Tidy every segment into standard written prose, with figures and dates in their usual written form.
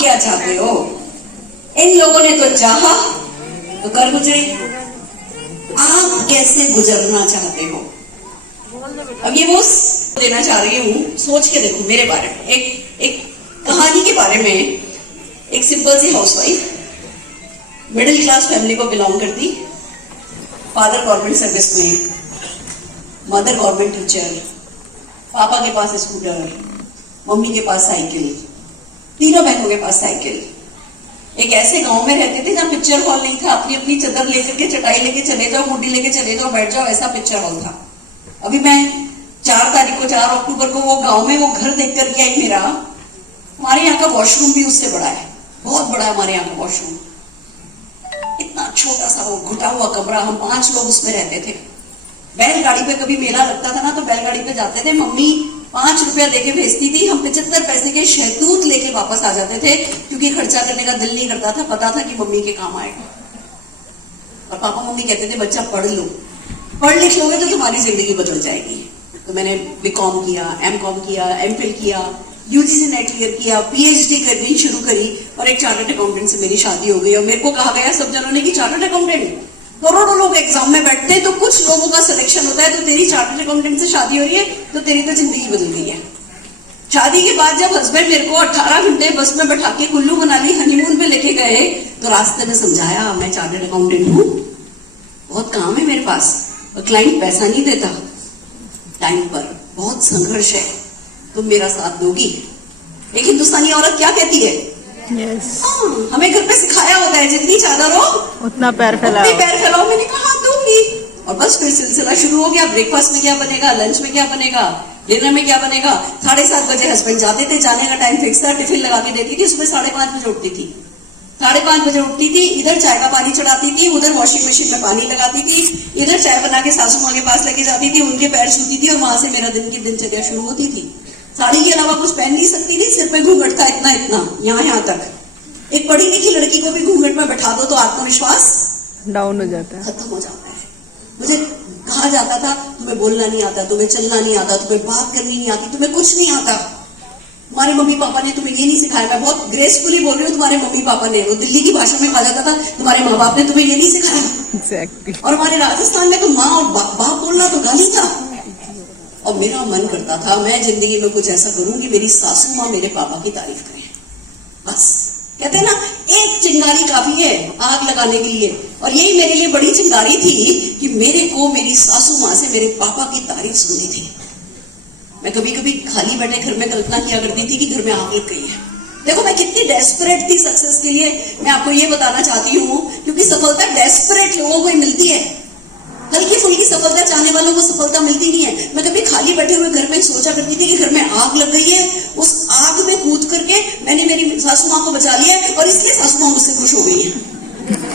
क्या चाहते हो? इन लोगों ने तो चाहा तो कर गुजरे, आप कैसे गुजरना चाहते हो? अब ये वो देना चाह रही हूँ, सोच के देखो मेरे बारे में, एक कहानी के बारे में। एक सिंपल सी हाउसवाइफ, मिडिल क्लास फैमिली को बिलोंग करती, फादर गवर्नमेंट सर्विस में, मदर गवर्नमेंट टीचर, पापा के पास स्कूटर, मम्मी के पास साइकिल, तीनों बहनों के पास साइकिल। एक ऐसे गांव में रहते थे जहां पिक्चर हॉल नहीं था, अपनी अपनी चादर लेकर के, चटाई लेके चले जाओ, गुड्डी लेके चले जाओ, बैठ जाओ, ऐसा पिक्चर हॉल था। अभी मैं 4 अक्टूबर को वो गांव में वो घर देख करके आई मेरा। हमारे यहाँ का वॉशरूम भी उससे बड़ा है, बहुत बड़ा है हमारे यहाँ का वॉशरूम। इतना छोटा सा वो घुटा हुआ कमरा, हम 5 लोग उसमें रहते थे। बैलगाड़ी पे कभी मेला लगता था ना, तो बैलगाड़ी पे जाते थे, मम्मी 5 रुपया देके भेजती थी, हम 75 पैसे के शहतूत लेके वापस आ जाते थे, क्योंकि खर्चा करने का दिल नहीं करता था, पता था कि मम्मी के काम आएगा। और पापा मम्मी कहते थे बच्चा पढ़ लो, पढ़ लिख लोगे तो तुम्हारी जिंदगी बदल जाएगी। तो मैंने बीकॉम किया, एमकॉम किया, एमफिल किया, यूजीसी नेट क्लियर किया, पीएचडी करनी शुरू करी, और एक चार्टर्ड अकाउंटेंट से मेरी शादी हो गई। और मेरे को कहा गया सब जनों ने कि चार्टर्ड अकाउंटेंट, करोड़ों लोग एग्जाम में बैठते हैं, तो कुछ लोगों का सिलेक्शन होता है, तो तेरी चार्टर्ड अकाउंटेंट से शादी हो रही है तो तेरी तो जिंदगी बदल गई है। शादी के बाद जब हस्बैंड मेरे को 18 घंटे बस में बैठा के कुल्लू मनाली हनीमून पे लेके गए, तो रास्ते में समझाया मैं चार्टर्ड अकाउंटेंट हूँ, बहुत काम है मेरे पास, और क्लाइंट पैसा नहीं देता टाइम पर, बहुत संघर्ष है, तुम मेरा साथ दोगी। एक हिंदुस्तानी औरत क्या कहती है? Yes. हमें घर पे सिखाया होता है जितनी चादर हो उतना पैर फैलाओ, उतनी पैर फैलाओ। मैंने कहा दूंगी, और बस फिर सिलसिला शुरू हो गया। ब्रेकफास्ट में क्या बनेगा, लंच में क्या बनेगा, डिनर में क्या बनेगा। 7:30 बजे हस्बैंड जाते थे, जाने का टाइम फिक्स था, टिफिन लगा के देती थी, सुबह 5:30 बजे उठती थी, 5:30 बजे उठती थी, इधर चाय का पानी चढ़ाती थी, उधर वॉशिंग मशीन में पानी लगाती थी, इधर चाय बना के सासू माँ के पास लेके जाती थी, उनके पैर छूती थी, और वहां से मेरा दिन की दिनचर्या शुरू होती थी। साड़ी के अलावा कुछ पहन नहीं सकती थी, सिर पे घूंघट था इतना इतना, यहाँ तक। एक पढ़ी लिखी लड़की को भी घूंघट में बैठा दो तो आत्मविश्वास डाउन हो जाता है, खत्म हो जाता है। मुझे कहा जाता था तुम्हें बोलना नहीं आता, तुम्हें चलना नहीं आता, तुम्हें बात करनी नहीं आती, तुम्हें कुछ नहीं आता, तुम्हारे मम्मी पापा ने तुम्हें ये नहीं सिखाया। मैं बहुत ग्रेसफुली बोल रही हूँ, तुम्हारे मम्मी पापा ने, वो दिल्ली की भाषा में कहा जाता था तुम्हारे माँ बाप ने तुम्हें ये नहीं सिखाया। Exactly. और हमारे राजस्थान में तो माँ और बाप बोलना तो गाली था। और मेरा मन करता था मैं जिंदगी में कुछ ऐसा करूं कि मेरी सासू माँ मेरे पापा की तारीफ करें। बस कहते हैं ना, एक चिंगारी काफी है आग लगाने के लिए, और यही मेरे लिए बड़ी चिंगारी थी कि मेरे को मेरी सासू माँ से मेरे पापा की तारीफ सुननी थी। मैं कभी कभी खाली बैठे घर में कल्पना किया करती थी कि घर में आग लग गई है। देखो मैं कितनी डेस्परेट थी सक्सेस के लिए, मैं आपको ये बताना चाहती हूँ, क्योंकि सफलता डेस्परेट लोगों को ही मिलती है, हल्की फुल्की सफलता चाहने वालों को सफलता मिलती नहीं है। मैं कभी खाली बैठे हुए घर में सोचा करती थी कि घर में आग लग गई है, उस आग में कूद करके मैंने मेरी सासू माँ को बचा लिया है, और इसलिए सासू माँ मुझसे खुश हो गई है।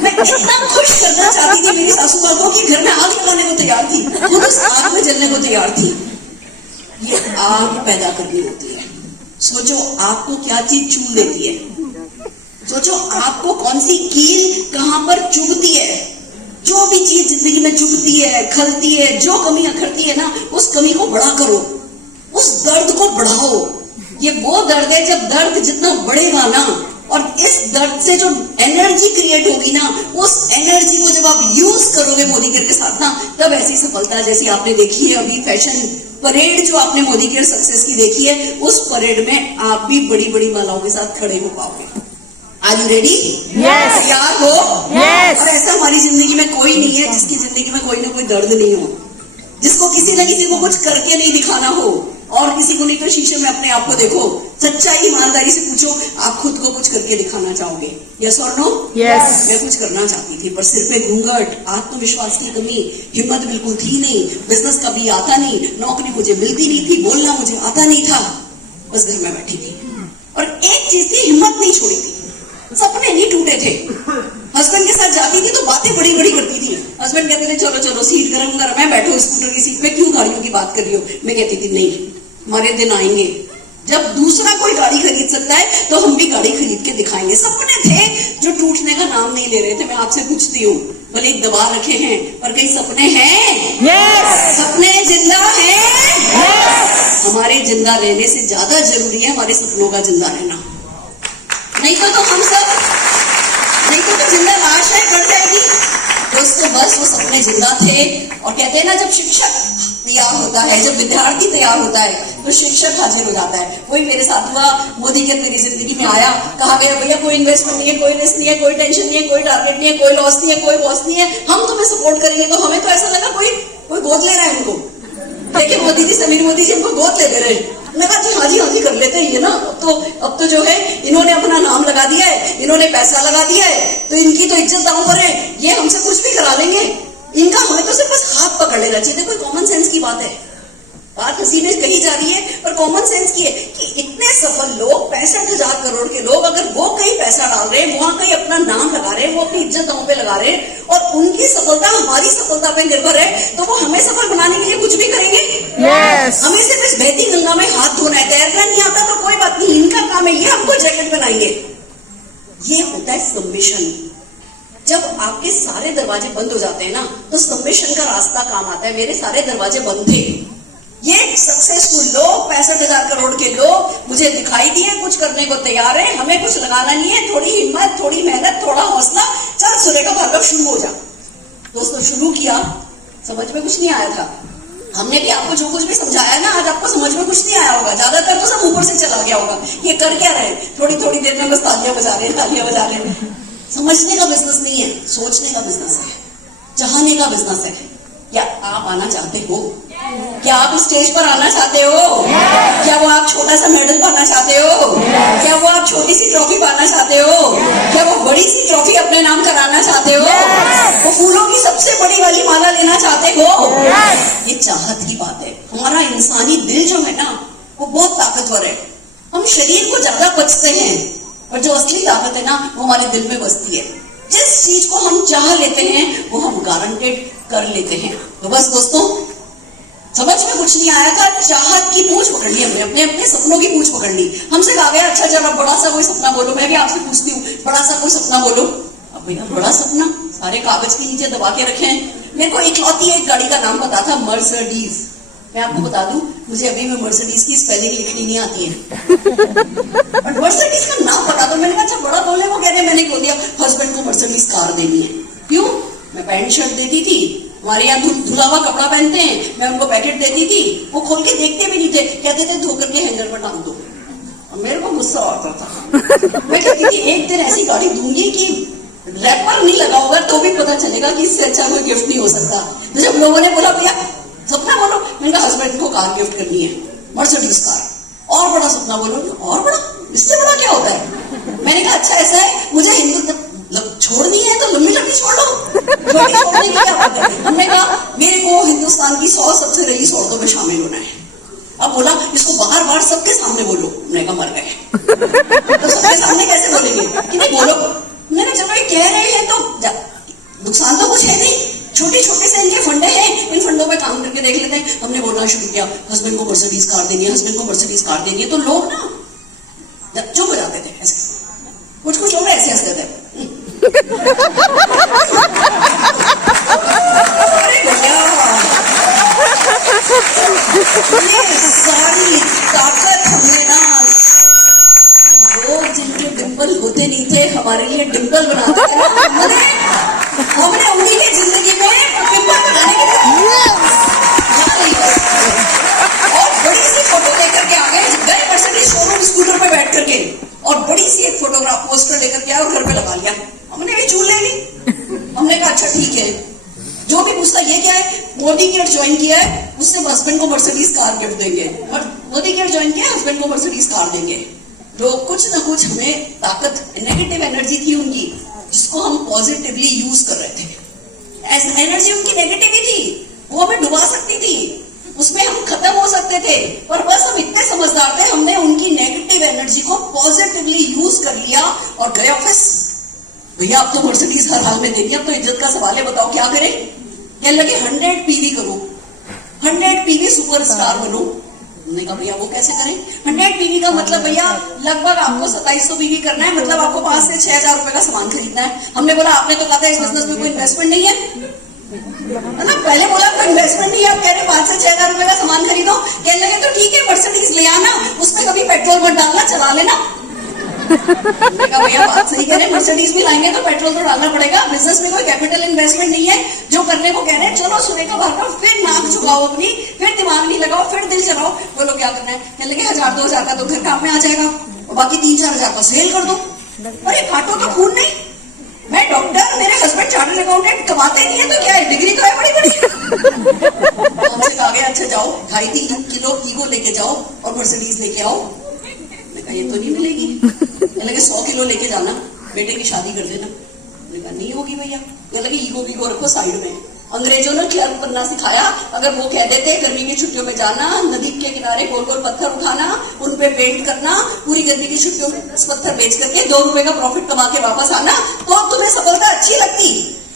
मैं इतना खुश करना चाहती थी मेरी सासू माँ को कि घर में आग लगाने को तैयार थी, खुद उस आग में जलने को तैयार थी। ये आग पैदा करनी होती है। सोचो आपको क्या चीज चूल देती है, सोचो आपको कौन सी कील कहां पर चुभती है। जो भी चीज जिंदगी में चुभती है, खलती है, जो कमी अखरती है ना, उस कमी को बड़ा करो, उस दर्द को बढ़ाओ। ये वो दर्द है, जब दर्द जितना बढ़ेगा ना, और इस दर्द से जो एनर्जी क्रिएट होगी ना, उस एनर्जी को जब आप यूज करोगे मोदी केयर के साथ ना, तब ऐसी सफलता जैसी आपने देखी है अभी फैशन परेड जो आपने मोदी केयर सक्सेस की देखी है, उस परेड में आप भी बड़ी बड़ी मालाओं के साथ खड़े हो पाओगे। Are you ready? Yes. तैयार हो? Yes. और ऐसा हमारी जिंदगी में कोई नहीं है जिसकी जिंदगी में कोई ना कोई दर्द नहीं हो, जिसको किसी न किसी को कुछ करके नहीं दिखाना हो। और किसी को नहीं तो शीशे में अपने आप को देखो, सच्चाई ईमानदारी से पूछो, आप खुद को कुछ करके दिखाना चाहोगे? यस और नो? Yes. मैं कुछ करना चाहती थी, पर सिर पे घूंघट, आत्मविश्वास की कमी, हिम्मत बिल्कुल थी नहीं, बिजनेस कभी आता नहीं, नौकरी मुझे मिलती नहीं थी, बोलना मुझे आता नहीं था, बस घर में बैठी थी। और एक चीज थी, हिम्मत नहीं छोड़ी थी, सपने नहीं टूटे थे। हस्बैंड के साथ जाती थी तो बातें बड़ी बड़ी करती थी। हस्बैंड कहते थे चलो चलो सीट गरम गरम है, बैठो स्कूटर की सीट पे, क्यों गाड़ियों की बात कर रही हो? मैं कहती थी नहीं, हमारे दिन आएंगे जब दूसरा कोई गाड़ी खरीद सकता है तो हम भी गाड़ी खरीद के दिखाएंगे। सपने थे जो टूटने का नाम नहीं ले रहे थे। मैं आपसे पूछती हूँ, भले एक दबा रखे हैं, पर कई सपने हैं? Yes. सपने जिंदा हैं? Yes. हमारे जिंदा रहने से ज्यादा जरूरी है हमारे सपनों का जिंदा रहना। नहीं तो हम सब, नहीं तो जिंदा लाश है, कट जाएगी। दोस्तों बस वो सपने जिंदा थे। और कहते हैं ना, जब शिक्षक तैयार होता है, जब विद्यार्थी तैयार होता है, तो शिक्षक हाजिर हो जाता है। वही मेरे साथ हुआ। मोदी के मेरी जिंदगी में आया, कहा गया भैया कोई इन्वेस्टमेंट नहीं है, कोई रिस्क नहीं है, कोई टेंशन नहीं है, कोई टारगेट नहीं है, कोई लॉस नहीं है, कोई बॉस नहीं है, हम तुम्हें सपोर्ट करेंगे। तो हमें तो ऐसा लगा कोई गोद ले रहा है उनको। देखिए मोदी जी, समीर मोदी जी हमको गोद ले रहे हैं। मैंने कहा हाँ जी कर लेते हैं ये ना। अब तो जो है इन्होंने अपना नाम लगा दिया है, इन्होंने पैसा लगा दिया है, तो इनकी तो इज्जत दांव पर है, ये हमसे कुछ भी करा लेंगे। इनका हमें तो सिर्फ बस हाथ पकड़ लेना चाहिए। देखो कॉमन सेंस की बात है, बात हंसी में कही जा रही है, पर कॉमन सेंस की है कि इतने सफल लोग, 65,000 करोड़ के लोग, अगर वो कहीं पैसा डाल रहे हैं, वहां कहीं अपना नाम लगा रहे हैं, वो अपनी इज्जत दांव पे लगा रहे हैं, और उनकी सफलता हमारी सफलता पे निर्भर है, तो वो हमें सफल बनाने के लिए कुछ भी करेंगे। Yes. हमें सिर्फ इस बहती गंगा में हाथ धोना है। तैरना नहीं आता तो कोई बात नहीं, इनका काम है, ये हमको जैकेट बनाएंगे। ये होता है सबमिशन। जब आपके सारे दरवाजे बंद हो जाते हैं ना, तो सबमिशन का रास्ता काम आता है। मेरे सारे दरवाजे बंद थे। ये सक्सेसफुल लोग, 65,000 करोड़ के लोग मुझे दिखाई दिए, कुछ करने को तैयार है, हमें कुछ लगाना नहीं है, थोड़ी हिम्मत, थोड़ी मेहनत, थोड़ा हौसला, चल सूर्य का भागवत शुरू हो जा। दोस्तों शुरू किया, समझ में कुछ नहीं आया था। हमने भी आपको जो कुछ भी समझाया ना, आज आपको समझ में कुछ नहीं आया होगा, ज्यादातर तो सब ऊपर से चला गया होगा। ये कर क्या रहे, थोड़ी थोड़ी देर में बस तालियां बजा रहे हैं, तालियां बजा रहे हैं। समझने का बिजनेस नहीं है, सोचने का बिजनेस है, चाहने का बिजनेस है। क्या आप आना चाहते हो? क्या आप स्टेज पर आना चाहते हो? क्या वो आप छोटा सा मेडल पाना चाहते हो? क्या वो आप छोटी सी ट्रॉफी पाना चाहते हो? क्या वो बड़ी सी ट्रॉफी अपने नाम कराना चाहते हो? वो फूलों की सबसे बड़ी वाली माला लेना चाहते हो? ये चाहत की बात है। हमारा इंसानी दिल जो है ना, वो बहुत ताकतवर है। हम शरीर को ज्यादा बचते हैं, और जो असली ताकत है ना, वो हमारे दिल में बसती है। जिस चीज को हम चाह लेते हैं, वो हम गारंटेड कर लेते हैं। तो बस दोस्तों, समझ में कुछ नहीं आया था, चाहत की पूंछ पकड़ ली हमने, अपने अपने सपनों की पूंछ पकड़ ली। हमसे कहा गया अच्छा चलो बड़ा सा कोई सपना बोलो। मैं भी आपसे पूछती हूँ, बड़ा सा कोई सपना बोलो। अब भैया बड़ा सपना, सारे कागज के नीचे दबा के रखे हैं। मेरे को इकलौती एक गाड़ी का नाम पता था, मर्सिडीज। मैं आपको बता दूं, मुझे अभी भी मर्सिडीज की स्पेलिंग लिखनी नहीं आती है, और मर्सिडीज का नाम पता। तो मैंने कहा अच्छा बड़ा बोलने को कह रहे, मैंने बोल दिया हस्बैंड को मर्सिडीज कार देनी है। क्यों? मैं पैंट शर्ट देती थी, हमारे यहाँ धुला हुआ कपड़ा पहनते हैं, मैं उनको पैकेट देती थी, वो खोल के देखते भी नहीं थे, कहते थे धो करके हैंगर पर टांग दो। मेरे को गुस्सा आता था। मैं कहती थी एक दिन ऐसी गाड़ी दूंगी कि रैपर नहीं लगा होगा तो भी पता चलेगा कि इससे अच्छा कोई गिफ्ट नहीं हो सकता। तो जब लोगों ने बोला भैया सपना बोलो, मैंने कहा हस्बैंड को कार गिफ्ट करनी है, मर्सिडीज कार। और बड़ा सपना बोलो। और बड़ा? इससे बड़ा क्या होता है? मैंने कहा अच्छा ऐसा है, मुझे हिंदू छोड़नी है तो लंबी लंबी छोड़ लो, छोटी छोड़ने की क्या बात है। हमने कहा मेरे को हिंदुस्तान की 100 सबसे रईस औरतों में शामिल होना है। अब बोला इसको बाहर बाहर सबके सामने बोलो। मैंने कहा मर गए। तो सबके सामने कैसे बोलेंगे कि नहीं बोलो। मैंने जब ये कह रहे हैं तो नुकसान तो कुछ है नहीं, छोटे छोटे से इनके फंडे हैं, इन फंडों पे काम करके देख लेते हैं। हमने बोलना शुरू किया हस्बैंड को मर्सिडीज कार देनी है, हस्बैंड को मर्सिडीज कार देनी है। तो लोग ना चुप हो जाते थे, ऐसे कुछ कुछ लोग ऐसे हंसते थे। अरे भैया ये सारी ताकत हमने ना, लोग जिनके डिंपल होते नहीं थे हमारे लिए डिंपल बनाते थे, हमने उन्हीं की जिंदगी में डिंपल बनाने के लिए और बड़ी सी फोटो लेकर के आ गए मर्सिडीज शोरूम स्कूटर पे बैठ करके, और बड़ी सी एक फोटोग्राफ पोस्टर लेकर के आए और घर पे लगा लिया। हमने भी चूल ले ली। हमने कहा अच्छा ठीक है, जो भी पूछता ये क्या है, मोदी केयर ज्वाइन किया है, उससे हस्बैंड को मर्सिडीज कार गिफ्ट देंगे, और मोदी केयर ज्वाइन किया है, हस्बैंड को मर्सिडीज कार देंगे। लोग कुछ ना कुछ, हमें ताकत, नेगेटिव एनर्जी थी उनकी, जिसको हम पॉजिटिवली यूज कर रहे थे। एनर्जी उनकी नेगेटिव ही थी, वो हमें डुबा सकती थी, उसमें हम खत्म हो सकते थे, पर बस हम इतने समझदार थे, हमने उनकी नेगेटिव एनर्जी को पॉजिटिवली यूज कर लिया और गए ऑफिस। भैया अब तो मर्सिडीज हर हाल में देनी, अब तो इज्जत का सवाल है, बताओ क्या करें। कहने लगे 100 पीवी करो, 100 पीवी सुपरस्टार बनो। हमने कहा भैया वो कैसे करें? 100 पीवी का मतलब भैया लगभग आपको 2700 पीवी करना है, मतलब आपको 5 से 6,000 रुपए का सामान खरीदना है। हमने बोला आपने तो कहा था इस बिजनेस में कोई इन्वेस्टमेंट नहीं है, मतलब पहले बोला कोई इन्वेस्टमेंट नहीं है, आप कह रहे 5 से 6,000 रुपए का सामान खरीदो। कहने लगे तो ठीक है मर्सिडीज ले आना, उसमें कभी पेट्रोल मत डालना, चला लेना। हमने कहा भैया बात सही कह रहे हैं, मर्सिडीज भी लाएंगे तो पेट्रोल तो डालना पड़ेगा, बिजनेस में कोई कैपिटल इन्वेस्टमेंट नहीं है, जो करने को कह रहे हैं चलो सुरेखा भार्गव, फिर नाक झुकाओ अपनी, फिर दिमाग नहीं लगाओ, फिर दिल चलाओ, बोलो क्या करना है, कहने लगे 1000-2000 का तो घर काम में आ जाएगा और बाकी 3-4 हजार का सेल कर दो। अरे काटो तो खून नहीं, मैं डॉक्टर, मेरे हस्बैंड चार्टर्ड अकाउंटेंट, कमाते नहीं है तो क्या है, डिग्री तो है बड़ी बड़ी। हमसे कहा गया अच्छा जाओ 2.5-3 किलो ईगो लेके जाओ और मर्सिडीज लेके आओ। मैं कहा ये तो नहीं मिलेगी, कहने लगे 100 किलो लेके जाना, बेटे की शादी कर देना। मैंने कहा नहीं होगी भैया, कहने लगे ईगो वीगो रखो साइड में। अंग्रेजों ने क्लर्क बनना सिखाया, अगर वो कह देते गर्मी की छुट्टियों में जाना, नदी के किनारे गोल गोल पत्थर उठाना, उन पे पेंट करना, पूरी गर्मी की छुट्टियों में 10 पत्थर बेच करके 2 रुपए का प्रॉफिट कमा के वापस आना, तो तुम्हें सफलता अच्छी लगती,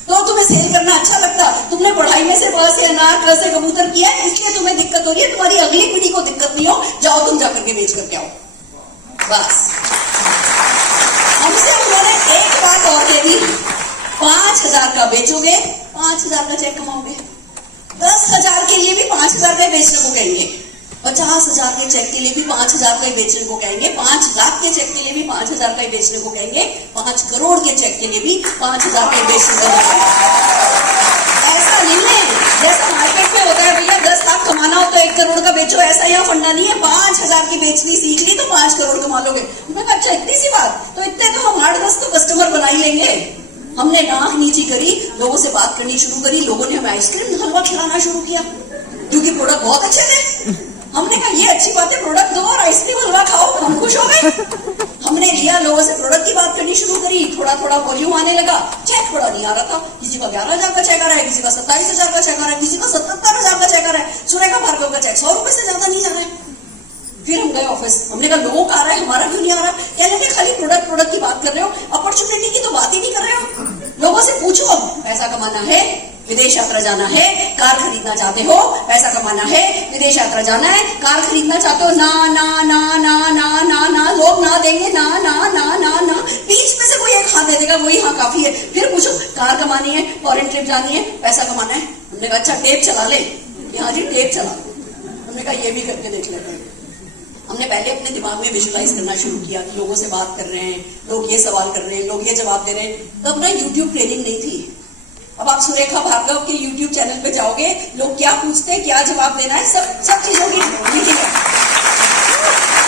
तो तुम्हें सेल करना अच्छा लगता। तुमने पढ़ाई में से ब से अनार, क से कबूतर किया, इसलिए तुम्हें दिक्कत हो रही है, तुम्हारी अगली पीढ़ी को दिक्कत नहीं हो, जाओ तुम जाकर के बेच करके आओ। बस हमसे उन्होंने एक बात और कह दी, 5000 का बेचोगे 5000 का चेक कमाओगे, 10,000 के लिए भी 5000 का बेचने को कहेंगे, 50,000 के चेक के लिए भी 5,000 का ही बेचने को कहेंगे, 5 लाख के चेक के लिए भी 5,000 का ही बेचने को कहेंगे, 5 करोड़ के चेक के लिए भी 5,000 का ही बेचने को कहेंगे। ऐसा नहीं है जैसा मार्केट में होता है भैया 10 लाख कमाना हो तो 1 करोड़ का बेचो, ऐसा यहाँ फंडा नहीं है। 5,000 की बेचनी सीख ली तो 5 करोड़ कमा लोगे। मैं कहा अच्छा इतनी सी बात, तो इतने तो हम 8-10 तो कस्टमर बना ही लेंगे। हमने नाक नीची करी, लोगों से बात करनी शुरू करी, लोगों ने हमें आइसक्रीम हलवा खिलाना शुरू किया क्योंकि प्रोडक्ट बहुत अच्छे थे। हमने कहा ये अच्छी बात है, प्रोडक्ट दो और आइसक्रीम हलवा खाओ, हम खुश हो गए। हमने लिया, लोगों से प्रोडक्ट की बात करनी शुरू करी, थोड़ा थोड़ा वॉल्यूम आने लगा, चेक बड़ा नहीं आ रहा था, किसी का 11,000 का चेक आ रहा है, किसी का 27,000 का चेक आ रहा है, किसी का 77,000 का चेक आ रहा है, सुरेखा भार्गव का चेक 100 रुपए से ज्यादा नहीं जा रहा है। फिर हम गए ऑफिस, हमने कहा लोगों का आ रहा है, हमारा क्यों नहीं आ रहा? कहने लगे खाली प्रोडक्ट की बात कर रहे हो, अपॉर्चुनिटी की तो बात ही नहीं कर रहे हो। लोगों से पूछो, पैसा कमाना है, विदेश यात्रा जाना है, कार खरीदना चाहते हो, पैसा कमाना है, विदेश यात्रा जाना है, कार खरीदना चाहते हो, ना ना ना ना ना ना ना, लोग ना देंगे, ना ना ना ना ना, बीच में से कोई एक हाँ दे देगा, वही हाँ काफी है। फिर पूछो कार कमानी है, फॉरेन ट्रिप जानी है, पैसा कमाना है। हमने कहा अच्छा टेप चला ले, हाँ जी टेप चला। हमने कहा ये भी करके देख लेते हैं। हमने पहले अपने दिमाग में विजुअलाइज करना शुरू किया कि लोगों से बात कर रहे हैं, लोग ये सवाल कर रहे हैं, लोग ये जवाब दे रहे हैं। तब ना यूट्यूब ट्रेनिंग नहीं थी। अब आप सुरेखा भार्गव के यूट्यूब चैनल पे जाओगे, लोग क्या पूछते हैं, क्या जवाब देना है, सब चीजों की वीडियो,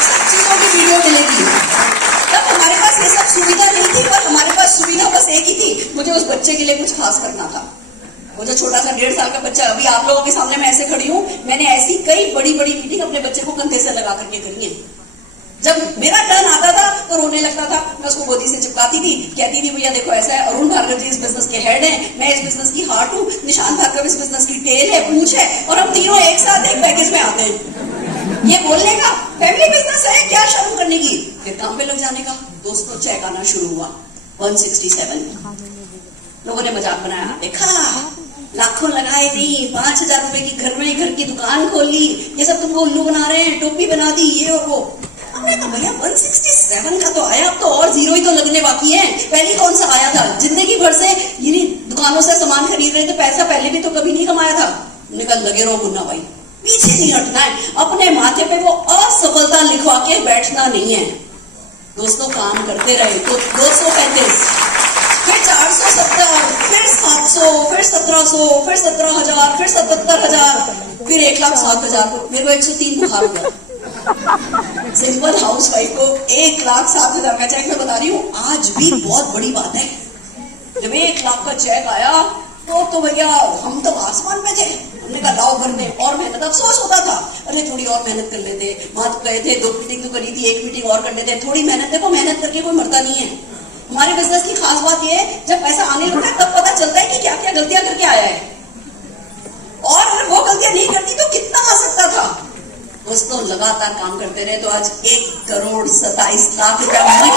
सब चीजों की वीडियो मिलेगी। तब हमारे पास ये सब सुविधा नहीं थी, पर हमारे पास सुविधा बस एक ही थी, मुझे उस बच्चे के लिए कुछ खास करना था। वो जो छोटा सा 1.5 साल का बच्चा, अभी आप लोगों के सामने मैं ऐसे खड़ी हूँ, मैंने ऐसी कई बड़ी बड़ी मीटिंग अपने बच्चे को कंधे से लगा करके करी है। जब मेरा टर्न आता था तो रोने लगता था, मैं उसको गोदी से चिपकाती थी, कहती थी भैया देखो ऐसा है, अरुण भार्गव जी इस बिजनेस के हेड हैं, मैं इस बिजनेस की हार्ट हूँ, निशांत भार्गव इस बिजनेस की टेल है, पूंछ है, और हम तीनों एक साथ एक पैकेज में आते हैं। ये बोलने का फैमिली बिजनेस है, क्या शर्म करने की। फिर काम पे लग जाने का। दोस्तों चेक आना शुरू हुआ 167। लोगों ने मजाक बनाया, देखा लाखों लगाए नहीं, 5,000 रुपए की घर की दुकान खोल ली, ये सब तुमको उल्लू बना रहे हैं, टोपी बना दी, ये और वो। हमने कहा भैया 167 का तो आया, अब तो और 0 ही तो लगने बाकी है, पहले कौन सा आया था? जिंदगी भर से यही दुकानों से सामान खरीद रहे थे, पैसा पहले भी तो कभी नहीं कमाया था। हमने कहा लगे रहो मुन्ना भाई, पीछे नहीं हटना है, अपने माथे पे वो असफलता लिखवा के बैठना नहीं है। दोस्तों काम करते रहे तो 235, फिर 470, फिर 700, फिर 1700, फिर 17,000, फिर 77,000, फिर 1,07,000, मेरे को 103 बुखार हो गया। सिंपल हाउसवाइफ को 1,07,000 का चेक, मैं बता रही हूँ आज भी बहुत बड़ी बात है। जब 1 लाख का चेक आया तो भैया हम तो आसमान में थे। हमने कहा लाओ भर में, और मेहनत, अफसोस होता था, अरे थोड़ी और मेहनत कर लेते, वहां तो गए थे, 2 मीटिंग तो करी थी, 1 मीटिंग और कर लेते, थोड़ी मेहनत। देखो मेहनत करके कोई मरता नहीं है। हमारे बिजनेस की खास बात यह है, जब पैसा आने लगता है तब पता चलता है कि क्या क्या गलतियां करके आया है, और अगर वो गलतियां नहीं करती तो कितना आ सकता था। दोस्तों लगातार काम करते रहे तो आज 1,27,00,000 रुपया महीना,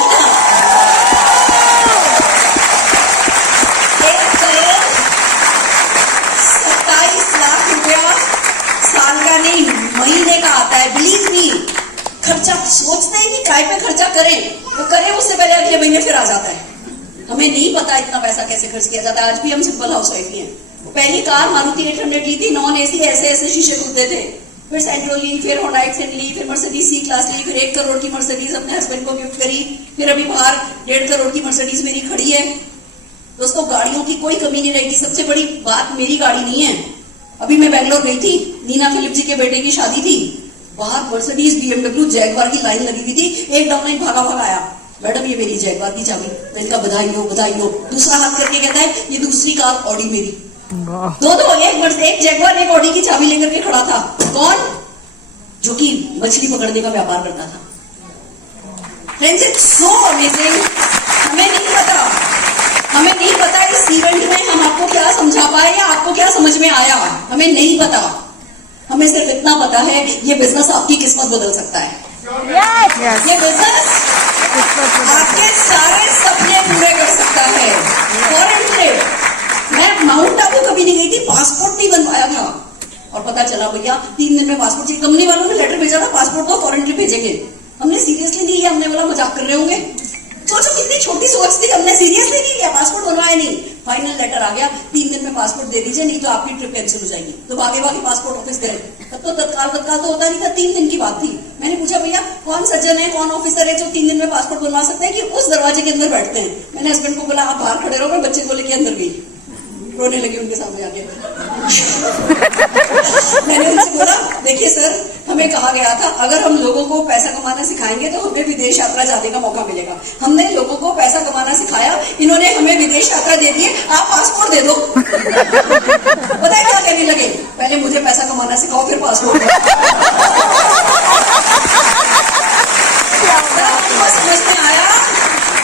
1,27,00,000 रुपया साल का नहीं महीने का आता है। बिलीव मी, खर्चा सोचते हैं कि काय पे खर्चा करें, वो करें उससे पहले अगले महीने फिर आ जाता है। हमें नहीं पता इतना पैसा कैसे खर्च किया जाता है। आज भी हम सिंपल हाउसवाइफ ही हैं। पहली कार मारुति 800 ली थी, नॉन एसी, ऐसे शीशे खुलते थे, फिर सेंट्रो ली, फिर होंडा एक्सेंट ली, फिर मर्सिडीज सी क्लास ली, फिर 1 करोड़ की मर्सिडीज अपने हस्बैंड को गिफ्ट करी, फिर अभी बाहर 1.5 करोड़ की मर्सिडीज मेरी खड़ी है। दोस्तों गाड़ियों की कोई कमी नहीं रहेगी। सबसे बड़ी बात मेरी गाड़ी नहीं है। अभी मैं बैंगलोर गई थी, नीना फिलिप जी के बेटे की शादी थी, बाहर मर्सिडीज BMW जैगवार की लाइन लगी हुई थी। एक डाउनलाइन भागा भागा आया, मैडम ये मेरी जैगवार की चाबी। मैंने कहा बधाई हो बधाई हो। दूसरा हाथ करके कहता है ये दूसरी कार ऑडी मेरी। दो एक जैगवार एक ऑडी की चाबी लेकर के खड़ा था। कौन? जो कि मछली पकड़ने का व्यापार करता था। Friends it's so amazing. हमें नहीं पता इस इवेंट में हम आपको क्या समझा पाए या आपको क्या समझ में आया, हमें नहीं पता। हमें सिर्फ इतना पता है ये बिजनेस आपकी किस्मत बदल सकता है। ये बिजनेस आपके सारे सपने पूरे कर सकता है। फॉरेन ट्रिप, मैं माउंट आबू कभी नहीं गई थी, पासपोर्ट नहीं बनवाया था और पता चला भैया 3 दिन में पासपोर्ट चाहिए। कंपनी वालों ने लेटर भेजा था पासपोर्ट तो फॉरेन ट्रिप भेजेंगे। हमने सीरियसली नहीं लिया, हमने बोला मजाक कर रहे होंगे। सोचो कितनी छोटी सोच थी, हमने सीरियसली नहीं लिया, पासपोर्ट बनवाया नहीं। फाइनल लेटर आ गया 3 दिन में पासपोर्ट दे दीजिए नहीं तो आपकी ट्रिप कैंसिल हो जाएगी। तो भागे पासपोर्ट ऑफिस गए। तब तो तत्काल तो होता नहीं था, 3 दिन की बात थी। मैंने पूछा भैया कौन सज्जन है कौन ऑफिसर है जो 3 दिन में पासपोर्ट बनवा सकते हैं कि उस दरवाजे के अंदर बैठते हैं। मैंने हस्बैंड को बोला आप बाहर खड़े रहो, मैं बच्चे को लेके अंदर गई, रोने लगी उनके सामने आके। मैंने उनसे बोला देखिए सर, हमें कहा गया था अगर हम लोगों को पैसा कमाना सिखाएंगे तो हमें विदेश यात्रा जाने का मौका मिलेगा। हमने लोगों को पैसा कमाना सिखाया, इन्होंने हमें विदेश यात्रा दे दी है, आप पासपोर्ट दे दो। पता है क्या कहने लगे? पहले मुझे पैसा कमाना सिखाओ फिर पासपोर्ट। समझ में आया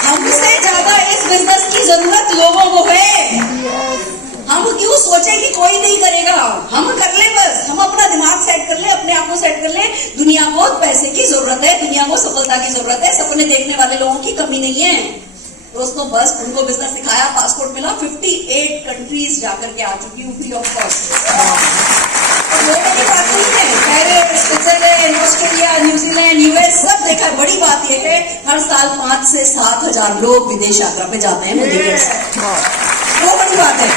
हमसे ज्यादा इस बिजनेस की जरूरत लोगों को है। हम क्यों सोचे कि कोई नहीं करेगा, हम कर ले, बस हम अपना दिमाग सेट कर ले, अपने आप को सेट कर ले। दुनिया को पैसे की जरूरत है, दुनिया को सफलता की जरूरत है, सपने देखने वाले लोगों की कमी नहीं है। दोस्तों बस उनको बिजनेस सिखाया, पासपोर्ट मिला, 58 कंट्रीज जाकर के आ चुकी हूँ फ्री ऑफ कॉस्ट। लोगों की बात नहीं है, Paris, Switzerland, Australia, New Zealand, US सब देखा है। बड़ी बात यह है हर साल 5 से 7 हजार लोग विदेश यात्रा पे जाते हैं मदीना से। वो बड़ी बात है।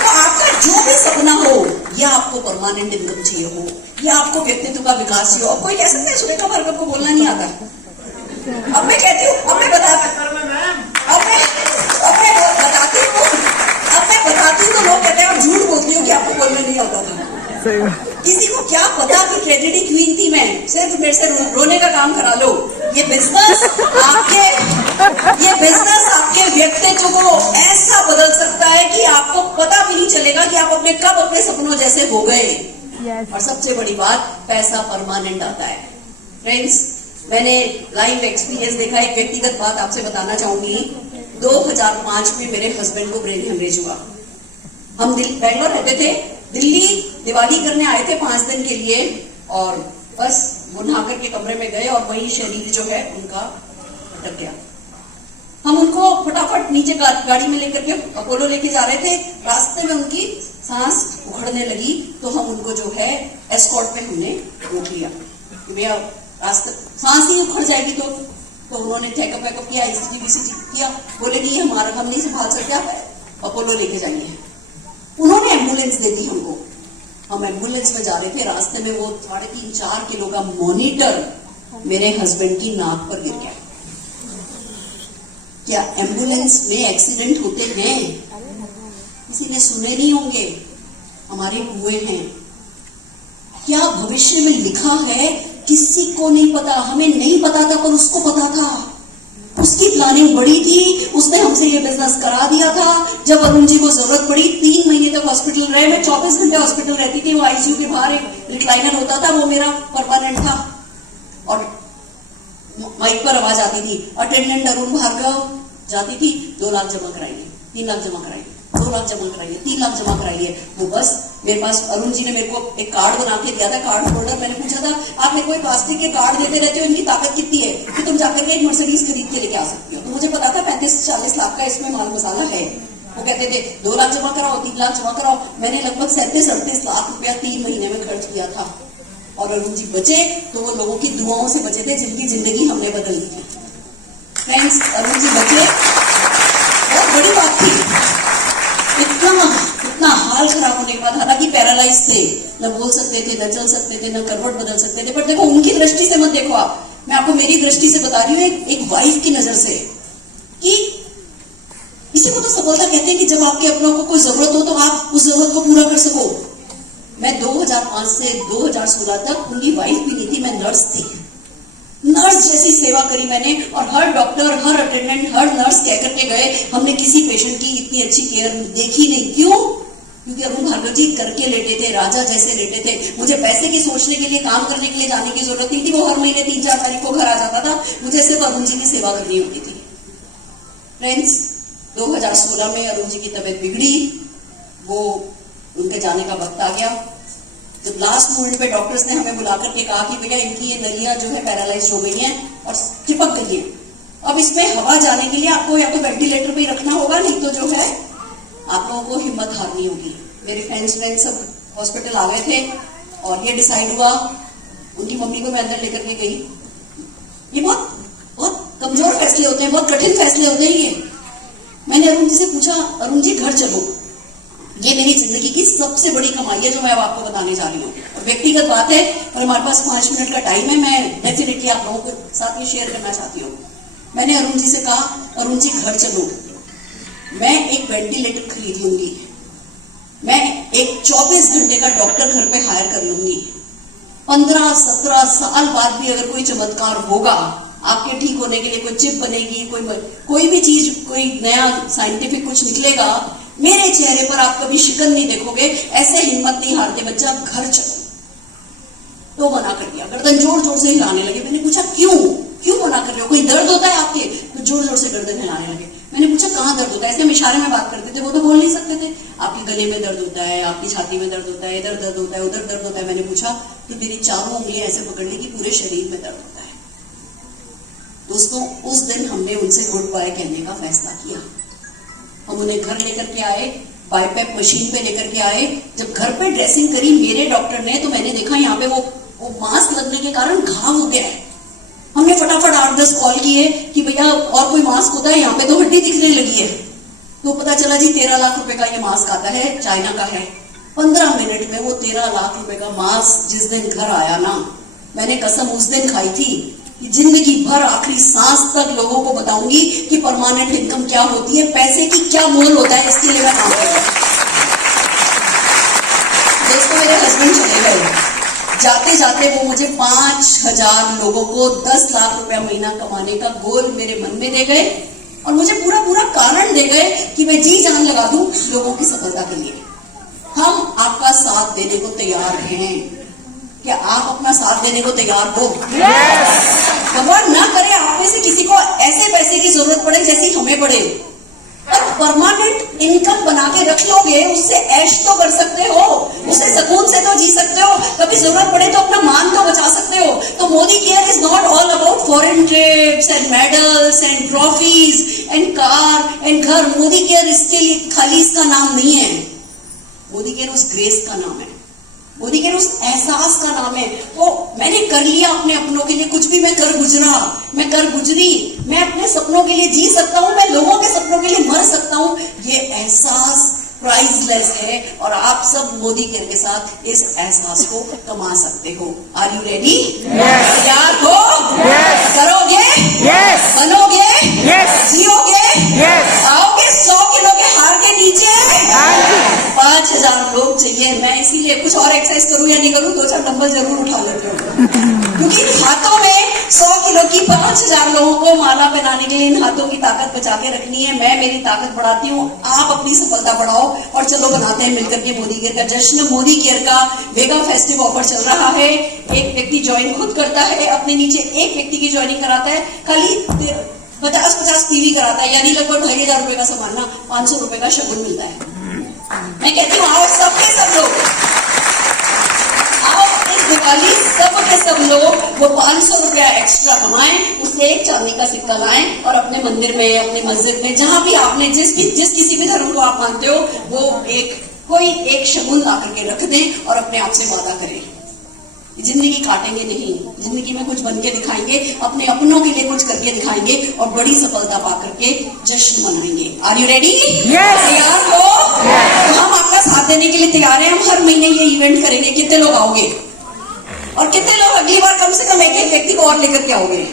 तो आपका जो भी सपना हो, या आपको परमानेंट इनकम चाहिए हो, या आपको व्यक्तित्व का विकास चाहिए हो, कोई कह सकता है सुरेखा भार्गव को बोलना नहीं आता। अब मैं कहती हूँ, अब मैं बताती हूँ तो लोग कहते हैं आप झूठ बोलती हो कि आपको बोलना नहीं आता था। किसी को क्या पता कि ट्रेजेडी क्वीन थी मैं, सिर्फ मेरे से रोने का काम करा लो। ये बिजनेस आपके व्यक्तित्व को ऐसा बदल सकता है कि आपको पता भी नहीं चलेगा कि आप कब अपने सपनों जैसे हो गए। और सबसे बड़ी बात, पैसा परमानेंट आता है। फ्रेंड्स मैंने लाइव एक्सपीरियंस देखा। एक व्यक्तिगत बात आपसे बताना चाहूंगी। 2005 में मेरे हस्बैंड को ब्रेन हेमरेज हुआ। हम बैंगलोर रहते थे, दिल्ली दिवाली करने आए थे 5 दिन के लिए और बस वो नहा करके कमरे में गए और वही शरीर जो है उनका अटक गया। हम उनको फटाफट नीचे गाड़ी में लेकर के अपोलो लेके जा रहे थे। रास्ते में उनकी सांस उखड़ने लगी तो हम उनको जो है एस्कॉर्ट पे हमने रोक लिया कि भैया रास्ते सांस ही उखड़ जाएगी। तो उन्होंने चेकअप वेकअप किया, ECG किया, बोले नहीं हम नहीं संभाल सकते, आप अपोलो लेके जाइए। उन्होंने एम्बुलेंस दे दी हमको। हम एम्बुलेंस में जा रहे थे, रास्ते में वो 3.5-4 किलो का मॉनिटर मेरे हस्बैंड की नाक पर गिर गया। क्या एम्बुलेंस में एक्सीडेंट होते हैं? किसी ने सुने नहीं होंगे, हमारे हुए हैं। क्या भविष्य में लिखा है किसी को नहीं पता। हमें नहीं पता था पर उसको पता था। उसकी प्लानिंग बड़ी थी, उसने हमसे ये बिजनेस करा दिया था। जब अरुण जी को जरूरत पड़ी 3 महीने तक हॉस्पिटल रहे। मैं 24 घंटे हॉस्पिटल रहती थी। वो ICU के बाहर एक रिक्लाइनर होता था, वो मेरा परमानेंट था और माइक पर आवाज आती थी, अटेंडेंट अरुण भार्गव जाती थी, 2 लाख जमा कराइए, 3 लाख जमा कराइए, 2 लाख जमा कराइए, 3 लाख जमा कराइए। वो बस मेरे पास अरुण जी ने मेरे को एक कार्ड बना के दिया था, कार्ड होल्डर। मैंने पूछा था आपने कोई प्लास्टिक के कार्ड देते रहते हो, इनकी ताकत कितनी है कि तुम जाकर के एक मर्सिडीज खरीद के लेके आ सकती हो। तो मुझे पता था 35-40 लाख का इसमें माल मसाला है। वो कहते थे 2 लाख जमा कराओ, 3 लाख जमा कराओ। मैंने लगभग 37-38 लाख रुपया 3 महीने में खर्च किया था। और अरुण जी बचे तो वो लोगों की दुआओं से बचे थे जिनकी जिंदगी हमने बदल दी थी। फ्रेंड्स अरुण जी बचे, बहुत बड़ी बात थी। इतना हाल खराब होने के बाद, हालांकि पैरालाइज थे, न बोल सकते थे, न चल सकते थे, न करवट बदल सकते थे। पर देखो उनकी दृष्टि से मत देखो आप, मैं आपको मेरी दृष्टि से बता रही हूँ, एक वाइफ की नजर से, कि इसी को तो सफलता कहते हैं कि जब आपके अपनों को कोई जरूरत हो तो आप उस जरूरत को पूरा कर सको। मैं 2005 से 2016 तक उनकी वाइफ भी नहीं थी, मैं नर्स थी। नर्स जैसी सेवा करी मैंने, और हर डॉक्टर, हर अटेंडेंट, हर नर्स कह करके गए, हमने किसी पेशेंट की इतनी अच्छी केयर देखी नहीं। क्यों? क्योंकि अरुण भार्गव जी करके लेटे थे, राजा जैसे लेटे थे। मुझे पैसे की सोचने के लिए, काम करने के लिए जाने की जरूरत नहीं थी। वो हर महीने 3-4 तारीख को घर आ जाता था, मुझे सिर्फ अरुण जी की सेवा करनी होती थी। फ्रेंड्स, 2016 में अरुण जी की तबीयत बिगड़ी, वो उनके जाने का वक्त आ गया। तो लास्ट मोमेंट पे डॉक्टर्स ने हमें बुला करके कहा कि भैया इनकी ये नलियां जो है पैरालाइज हो गई हैं और चिपक गई हैं। अब इसमें हवा जाने के लिए आपको या तो वेंटिलेटर पे ही रखना होगा, नहीं तो जो है आप लोगों को हिम्मत हारनी होगी। मेरे फ्रेंड्स सब हॉस्पिटल आ गए थे और ये डिसाइड हुआ, उनकी मम्मी को मैं अंदर लेकर के गई। ये बहुत कमजोर फैसले होते हैं, बहुत कठिन फैसले होते हैं ये। मैंने अरुण जी से पूछा, अरुण जी घर चलो, ये मेरी जिंदगी की सबसे बड़ी कमाई है जो मैं अब आपको बताने जा रही हूँ। व्यक्तिगत बात है और हमारे पास 5 मिनट का टाइम है, मैं डेफिनेटली आप लोगों के साथ ये शेयर करना चाहती हूँ। मैंने अरुण जी से कहा, अरुण जी घर चलो, मैं एक वेंटिलेटर खरीद लूंगी, मैं एक 24 घंटे का डॉक्टर घर पे हायर कर लूंगी, 15-17 साल बाद भी अगर कोई चमत्कार होगा, आपके ठीक होने के लिए कोई चिप बनेगी, कोई भी चीज, कोई नया साइंटिफिक कुछ निकलेगा, मेरे चेहरे पर आप कभी शिकन नहीं देखोगे, ऐसे हिम्मत नहीं हारते बच्चा, घर चलो। तो मना कर दिया, गर्दन जोर जोर से हिलाने लगे। मैंने पूछा क्यों मना कर रहे हो, कोई दर्द होता है आपके? तो जोर जोर से गर्दन हिलाने लगे। मैंने पूछा कहाँ दर्द होता है? ऐसे हम इशारे में बात करते थे, वो तो बोल नहीं सकते थे। आपके गले में दर्द होता है, आपकी छाती में दर्द होता है, इधर दर्द होता है, उधर दर्द होता है। मैंने पूछा कि मेरी चारों उंगलियां ऐसे पकड़ ली कि पूरे शरीर में दर्द होता है। दोस्तों, उस दिन हमने उनसे गुड बाय कहने का फैसला किया। हम उन्हें घर लेकर के आए, बाईपैप मशीन पे लेकर के आए। जब घर पे ड्रेसिंग करी मेरे डॉक्टर ने, तो मैंने देखा यहाँ पे वो मास्क लगने के कारण घाव हो गया है। हमने फटाफट 8-10 कॉल किए कि भैया और कोई मास्क होता है, यहाँ पे तो हड्डी दिखने लगी है। तो पता चला जी 13 लाख रुपए का ये मास्क आता है, चाइना का है। 15 मिनट में वो 13 लाख रुपए का मास्क जिस दिन घर आया ना, मैंने कसम उस दिन खाई थी कि जिंदगी भर आखिरी सांस तक लोगों को बताऊंगी कि परमानेंट इनकम क्या होती है, पैसे की क्या मोल होता है, इसके लिए मैं काम करूंगा। दोस्तों, मेरे हस्बैंड चले गए, जाते जाते वो मुझे 5000 लोगों को 10 लाख रुपया महीना कमाने का गोल मेरे मन में दे गए और मुझे पूरा कारण दे गए कि मैं जी जान लगा दूं लोगों की सफलता के लिए। हम आपका साथ देने को तैयार हैं। क्या आप अपना साथ देने को तैयार हो? भगवान ना करे आप में से किसी को ऐसे पैसे की जरूरत पड़े जैसी हमें पड़े। और परमानेंट इनकम बना के रख लोगे, उससे ऐश तो कर सकते हो, उससे सुकून से तो जी सकते हो, कभी जरूरत पड़े तो अपना मान तो बचा सकते हो। तो Modi care is not all about foreign trips and medals and trophies and car and घर। मोदी केयर इसके लिए खाली इसका नाम नहीं है। मोदी केयर उस ग्रेस का नाम है, मोदी केयर उस एहसास का नाम है। तो मैंने कर लिया अपने अपनों के लिए, कुछ भी मैं कर गुजरी, मैं अपने सपनों के लिए जी सकता हूं, मैं लोगों के सपनों के लिए मर सकता हूं। ये एहसास प्राइसलेस है और आप सब मोदी केयर के साथ इस एहसास को कमा सकते हो। Are you ready? तैयार हो? करोगे? बनोगे? जियोगे? आओगे 100 किलो के हार के नीचे? 5000 लोग चाहिए। मैं इसीलिए कुछ और एक्सरसाइज करूं या नहीं करूं, 2-4 डंबल जरूर उठा लेते हो, क्योंकि हाथों में 100 किलो की 5000 लोगों को माला पहनाने के लिए इन हाथों की ताकत बचा के रखनी है। मैं मेरी ताकत बढ़ाती हूँ, आप अपनी सफलता बढ़ाओ और चलो बनाते हैं मिलकर के मोदी केयर का जश्न। मोदी केयर का वेगा फेस्टिव ऑफर चल रहा है। एक व्यक्ति ज्वाइन खुद करता है, अपने नीचे एक व्यक्ति की ज्वाइनिंग कराता है, खाली 50-50 टीवी कराता है, यानी लगभग 2500 रुपए का सामान ना 500 रुपए का शगुन मिलता है। मैं कहती हूँ आओ सब के सब लोग, आओ इस दिवाली सब के सब लोग वो 500 रुपया एक्स्ट्रा कमाएं, उससे एक चांदी का सिक्का लाएं और अपने मंदिर में, अपने मस्जिद में, जहां भी आपने जिस किसी भी धर्म को आप मानते हो, वो कोई एक शगुन ला करके रख दें और अपने आप से वादा करें। जिंदगी काटेंगे नहीं, जिंदगी में कुछ बन के दिखाएंगे, अपने अपनों के लिए कुछ करके दिखाएंगे और बड़ी सफलता पा करके जश्न मनाएंगे। Are you ready? तैयार हो? तो हम आपका साथ देने के लिए तैयार हैं। हम हर महीने ये इवेंट करेंगे। कितने लोग आओगे और कितने लोग अगली बार कम से कम एक एक व्यक्ति को और लेकर के आओगे?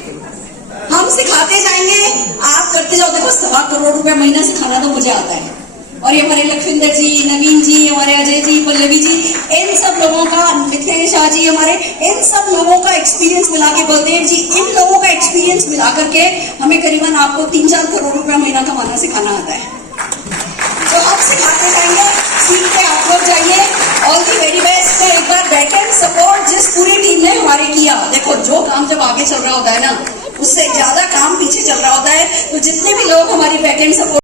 हम सिखाते जाएंगे, आप करते जाओ। देखो 1.25 करोड़ रुपया महीना सिखाना तो मुझे आता है, और ये हमारे लखविंदर जी, नवीन जी, हमारे अजय जी, पल्लवी जी, इन सब लोगों का, मिथिलेश शाह जी हमारे, इन सब लोगों का एक्सपीरियंस मिला के, बलदेव जी, इन लोगों का एक्सपीरियंस मिला करके हमें करीबन आपको 3-4 करोड़ रुपया महीना कमाना सिखाना आता है। तो हम सिखाते जाएंगे, सीखते आप लोग जाइए। All the very best. एक बार बैक एंड सपोर्ट जिस पूरी टीम ने हमारे किया, देखो जो काम जब आगे चल रहा होता है ना, उससे ज्यादा काम पीछे चल रहा होता है। तो जितने भी लोग हमारी बैक एंड सपोर्ट